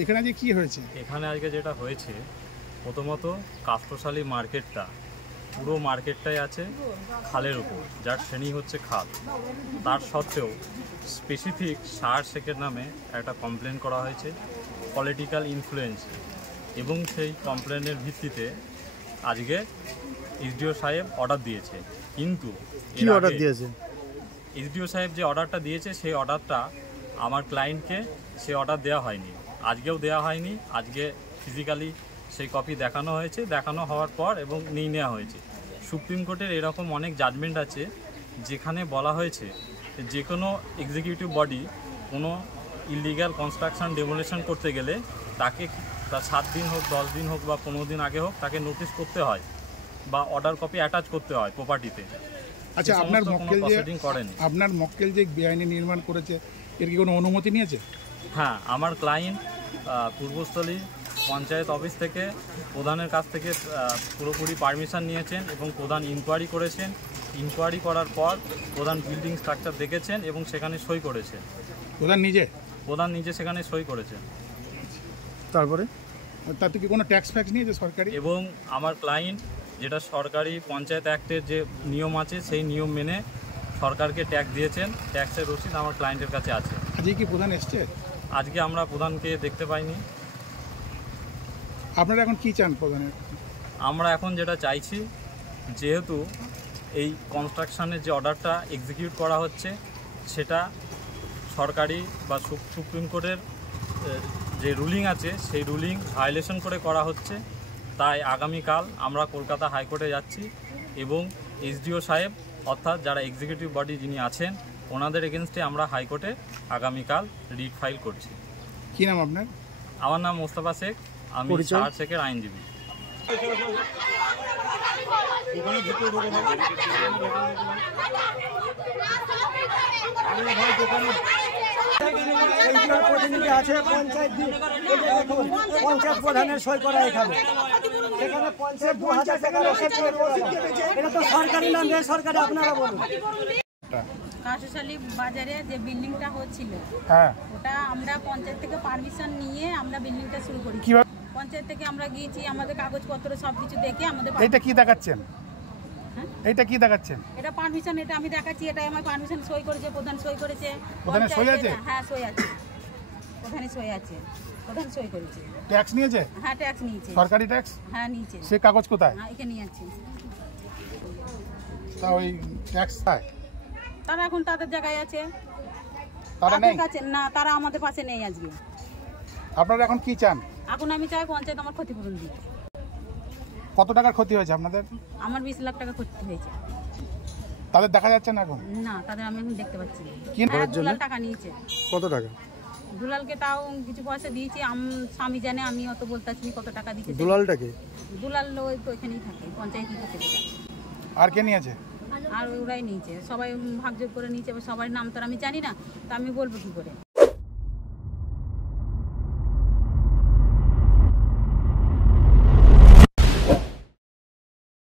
এখানে আজকে কি হয়েছে? এখানে আজকে যেটা হয়েছে, প্রথমত কাস্টশালী মার্কেটটা, পুরো মার্কেটটাই আছে খালের উপর, যার শ্রেণী হচ্ছে খাল। তার সত্ত্বেও স্পেসিফিক শাহ শেখের নামে একটা কমপ্লেন করা হয়েছে পলিটিক্যাল ইনফ্লুয়েন্স, এবং সেই কমপ্লেনের ভিত্তিতে আজকে এসডিও সাহেব অর্ডার দিয়েছে। কিন্তু কি অর্ডার দিয়েছে? এসডিও সাহেব যে অর্ডারটা দিয়েছে সেই অর্ডারটা আমার ক্লায়েন্টকে সে অর্ডার দেওয়া হয়নি, আজকেও দেওয়া হয়নি। আজকে ফিজিক্যালি সেই কপি দেখানো হয়েছে, দেখানো হওয়ার পর এবং নিয়ে নেওয়া হয়েছে। সুপ্রিম কোর্টের এরকম অনেক জাজমেন্ট আছে যেখানে বলা হয়েছে যে কোনো এক্সিকিউটিভ বডি কোনো ইলিগ্যাল কনস্ট্রাকশন ডেমোলিশন করতে গেলে তাকে তার 7 দিন হোক, 10 দিন হোক বা 15 দিন আগে হোক তাকে নোটিশ করতে হয় বা অর্ডার কপি অ্যাটাচ করতে হয় প্রপার্টিতে। আচ্ছা, আপনার মক্কেল যে বেআইনি নির্মাণ করেছে, এর কি কোনো অনুমতি নিয়েছে? হ্যাঁ, আমার ক্লায়েন্ট পূর্বস্থলী পঞ্চায়েত অফিস থেকে প্রধানের কাছ থেকে পুরোপুরি পারমিশন নিয়েছেন এবং প্রধান ইনকোয়ারি করেছেন। ইনকোয়ারি করার পর প্রধান বিল্ডিং স্ট্রাকচার দেখেছেন এবং সেখানে সই করেছেন। প্রধান নিজে সেখানে সই করেছেন। তারপরে তাতে কি কোনো ট্যাক্স ফ্যাক্স নিয়েছে সরকারি? এবং আমার ক্লায়েন্ট যেটা সরকারি পঞ্চায়েত অ্যাক্টের যে নিয়ম আছে সেই নিয়ম মেনে সরকারকে ট্যাক্স দিয়েছেন। ট্যাক্সের রসিদ আমার ক্লায়েন্টের কাছে আছে। আজকে কি প্রধান এসছে? আজকে আমরা প্রধানকে দেখতে পাইনি। আপনারা এখন কি চান প্রধানের? আমরা এখন যেটা চাইছি, যেহেতু এই কনস্ট্রাকশনের যে অর্ডারটা এক্সিকিউট করা হচ্ছে সেটা সরকারি বা সুপ্রিম কোর্টের যে রুলিং আছে সেই রুলিং ভায়োলেশন করে করা হচ্ছে, তাই আগামীকাল আমরা কলকাতা হাইকোর্টে যাচ্ছি এবং এসডিও সাহেব অর্থাৎ যারা এক্সিকিউটিভ বডি যিনি আছেন ওনাদের এগেনস্টে আমরা হাইকোর্টে আগামীকাল রিট ফাইল করছি। কী নাম আপনার? আমার নাম মোস্তফা শেখ, আমি শাহ শেখের আইনজীবী। আছে পঞ্চায়েত প্রধানের সই করা এখানে, সেখানে পঞ্চায়েত 2000 টাকা এটা তো সরকারি নাম, সরকারি আপনারা বলুন। কাশাশালী বাজারে যে বিল্ডিংটা হচ্ছিল, ওটা আমরা পঞ্চায়েত থেকে পারমিশন নিয়ে আমরা বিল্ডিংটা শুরু করেছি। পঞ্চায়েত থেকে আমরা গিয়েছি, আমাদের কাগজপত্র সবকিছু দেখে আমাদের। এটা কি দেখাচ্ছেন? এটা কি দেখাচ্ছেন? এটা পারমিশন, এটা আমি দেখাচ্ছি। এটা আমার পারমিশন সই করেছে, প্রধান সই করেছে। প্রধানের সই আছে? হ্যাঁ, সই আছে, প্রধানের সই আছে, প্রধান সই করেছে। ট্যাক্স নিয়েছে? হ্যাঁ, ট্যাক্স নিয়েছে। সরকারি ট্যাক্স? হ্যাঁ, নিয়েছে। সে কাগজ কোথায়? হ্যাঁ, এখানে নিয়ে আছে। তা ওই ট্যাক্স পায়? তারা এখন তাদের জায়গায় আছে, তারা নেই কাছে না, তারা আমাদের পাশে নেই আজকে। আপনারা এখন কি চান? এখন আমি চাই পঞ্চায়েত আমার ক্ষতিপূরণ দিক। কত টাকার ক্ষতি হয়েছে আপনাদের? আমার 20 লাখ টাকা ক্ষতি হয়েছে। তাদের দেখা যাচ্ছে না এখন? না, তাদের আমি এখন দেখতে পাচ্ছি। কি দুলাল টাকা নিয়েছে। কত টাকা? দুলালকে তাও কিছু পয়সা দিয়েছি, স্বামী জানে, আমি অত বলতেছি কত টাকা দিয়েছি। দুলালটাকে? দুলাল ওই তো ওইখানেই থাকে, পঞ্চায়েতই থাকে। আর কে নিয়েছে? আর ওরাই নিয়েছে, সবাই ভাগযোগ করে নিয়েছে। সবার নাম তো আমি জানি না, তা আমি বলবো কি করে?